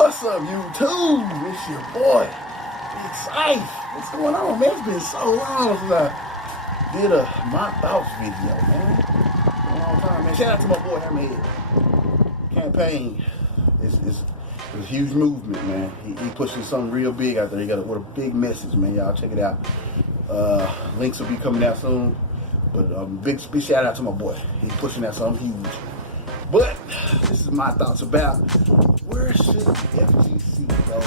What's up, YouTube? It's your boy, Big Sife. What's going on, man? It's been so long since I did a My Thoughts video, man. It's been a long time, man. Shout out to my boy Hammerhead. Campaign is a huge movement, man. He pushing something real big out there. He got a big message, man. Y'all check it out. Links will be coming out soon. But big shout out to my boy. He's pushing out something huge. But this is my thoughts about where should F.G.C go.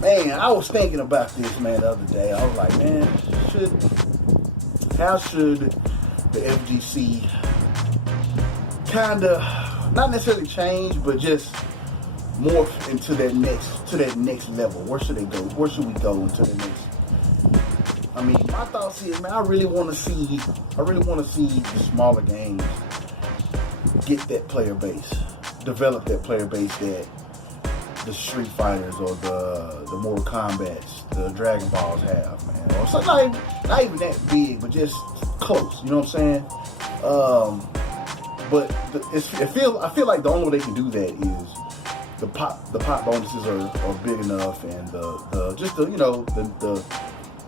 Man, I was thinking about this, man, the other day. I was like, man, how should the F.G.C kind of not necessarily change, but just morph into that next level? Where should they go? Where should we go into the next? I mean, my thoughts is, man, I really want to see the smaller games get that player base, develop that player base that the Street Fighters or the Mortal Kombats, the Dragon Balls have, man. Or something not even that big, but just close. You know what I'm saying? But I feel like the only way they can do that is the pop bonuses are big enough, and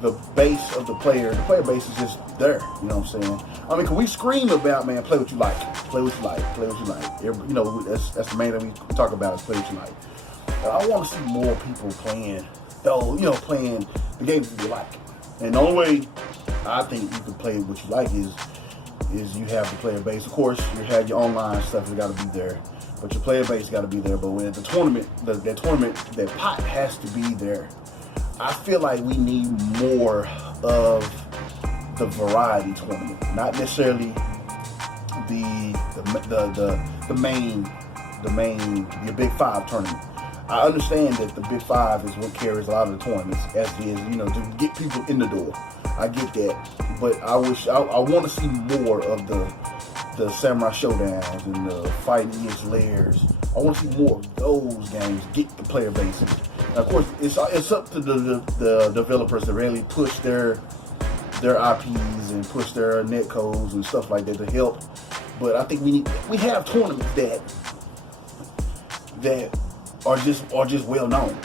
the base of the player base is just there. You know what I'm saying? I mean, can we scream about, man, play what you like, play what you like, play what you like? You know, that's the main thing we talk about is play what you like. I want to see more people playing the games that you like. And the only way I think you can play what you like is you have the player base. Of course, you have your online stuff that got to be there, but your player base got to be there. But when the tournament, that pot has to be there. I feel like we need more of the variety tournament, not necessarily the main your Big Five tournament. I understand that the Big Five is what carries a lot of the tournaments, as is, to get people in the door. I get that, but I want to see more of the Samurai Showdowns and the Fighting EX Lairs. I want to see more of those games get the player base. Now, of course, it's up to the developers to really push their IPs and push their net codes and stuff like that to help. But I think we have tournaments that are just well known,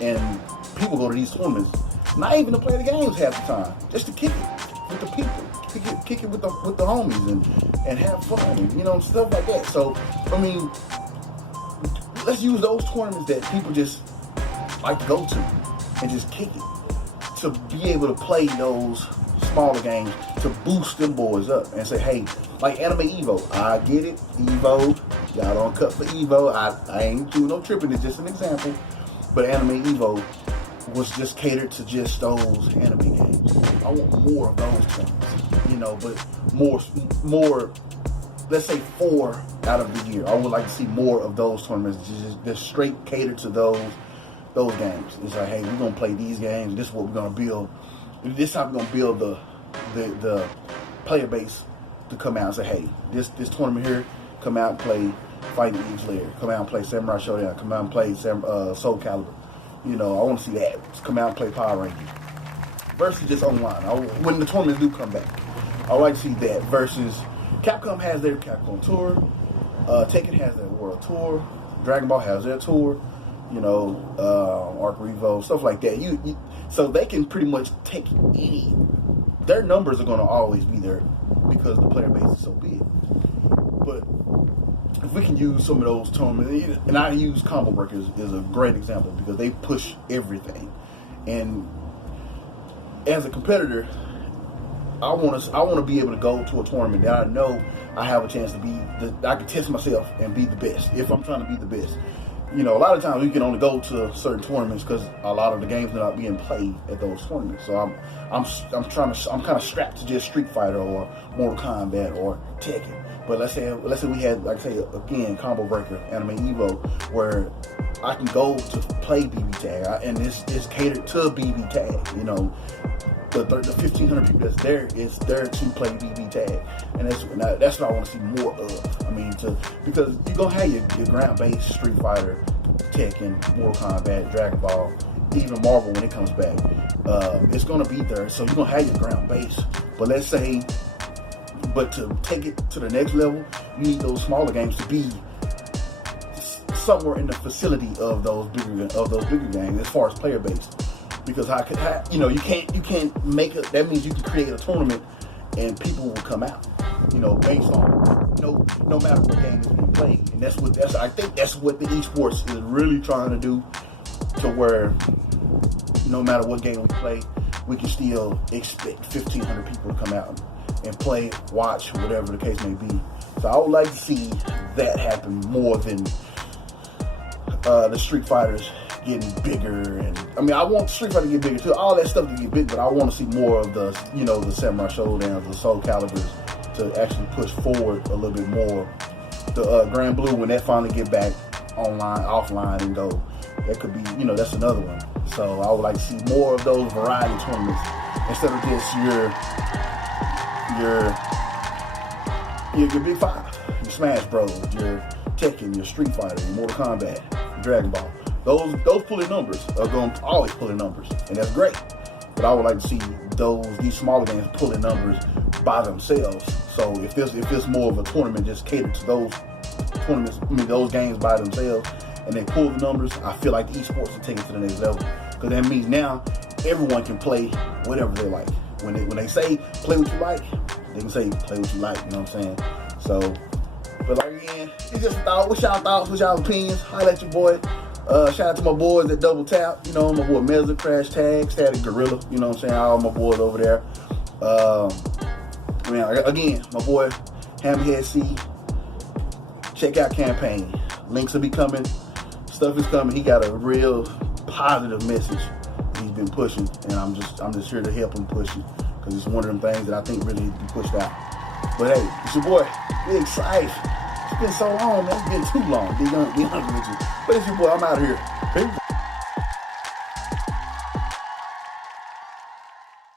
and people go to these tournaments not even to play the games half the time, just to kick it with the people, kick it with the homies and have fun and stuff like that. So I mean, let's use those tournaments that people just like to go to and just kick it, to be able to play those smaller games, to boost them boys up and say, hey, like Anime Evo, I get it, Evo, y'all don't cut for Evo, I ain't doing no tripping, it's just an example, but Anime Evo was just catered to just those anime games. I want more of those tournaments, but more, let's say 4 out of the year. I would like to see more of those tournaments, just straight catered to those games. It's like, hey, we're gonna play these games. This is what we're gonna build. This time we're gonna build the player base to come out and say, hey, this tournament here, come out and play Fighting EX Lair. Come out and play Samurai Showdown. Come out and play Soul Calibur. I want to see that. Just come out and play Power Rangers. Versus just online. When the tournaments do come back, I would like to see that. Versus Capcom has their Capcom Tour. Tekken has their World Tour. Dragon Ball has their tour. Arc Revo, stuff like that. So they can pretty much take any. Their numbers are going to always be there because the player base is so big. But if we can use some of those tournaments, and I use Combo Breakers is a great example because they push everything. And as a competitor, I want to be able to go to a tournament that I know I have a chance to I can test myself and be the best if I'm trying to be the best. A lot of times we can only go to certain tournaments because a lot of the games are not being played at those tournaments. So I'm kind of strapped to just Street Fighter or Mortal Kombat or Tekken. But let's say we had, like I say again, Combo Breaker, Anime Evo, where I can go to play BB Tag, and it's catered to BB Tag. The 1,500 people that's there is there to play BB Tag, and that's what I want to see more of. I mean, because you're gonna have your ground-based Street Fighter, Tekken, Mortal Kombat, Dragon Ball, even Marvel when it comes back. It's gonna be there, so you're gonna have your ground base. But let's say but to take it to the next level, you need those smaller games to be somewhere in the facility of those bigger games as far as player base. Because you can't make it. That means you can create a tournament and people will come out, based on no matter what game is being played. And I think that's what the esports is really trying to do, to where no matter what game we play, we can still expect 1,500 people to come out and play, watch, whatever the case may be. So I would like to see that happen more than the Street Fighters getting bigger. And I want Street Fighter to get bigger too, all that stuff to get big, but I want to see more of the the Samurai Showdowns, the Soul Calibers, to actually push forward a little bit more. The Grand Blue, when that finally get back offline and go, that could be, that's another one. So I would like to see more of those variety tournaments instead of just your Big Five, your Smash Bros, your Tekken, your Street Fighter, your Mortal Kombat, your Dragon Ball. Those pulling numbers are going to always pulling numbers, and that's great. But I would like to see these smaller games pulling numbers by themselves. So if there's more of a tournament just catered to those those games by themselves, and they pull the numbers, I feel like the esports will take it to the next level. Because that means now everyone can play whatever they like. When they say play what you like, they can say play what you like. You know what I'm saying? So, but like again, it's just a thought. What's y'all thoughts? What's y'all opinions? Holla at your boy. Shout out to my boys at Double Tap. My boy Mezza, Crash Tag, Static Gorilla. You know what I'm saying? All my boys over there. Again, my boy Hammerhead C. Check out campaign. Links will be coming. Stuff is coming. He got a real positive message he's been pushing, and I'm just here to help him push it, because it's one of them things that I think really needs to be pushed out. But hey, it's your boy, Big Sife. It's been so long, man. It's been too long. Be honest with you. But it's your boy. I'm out of here. Peace.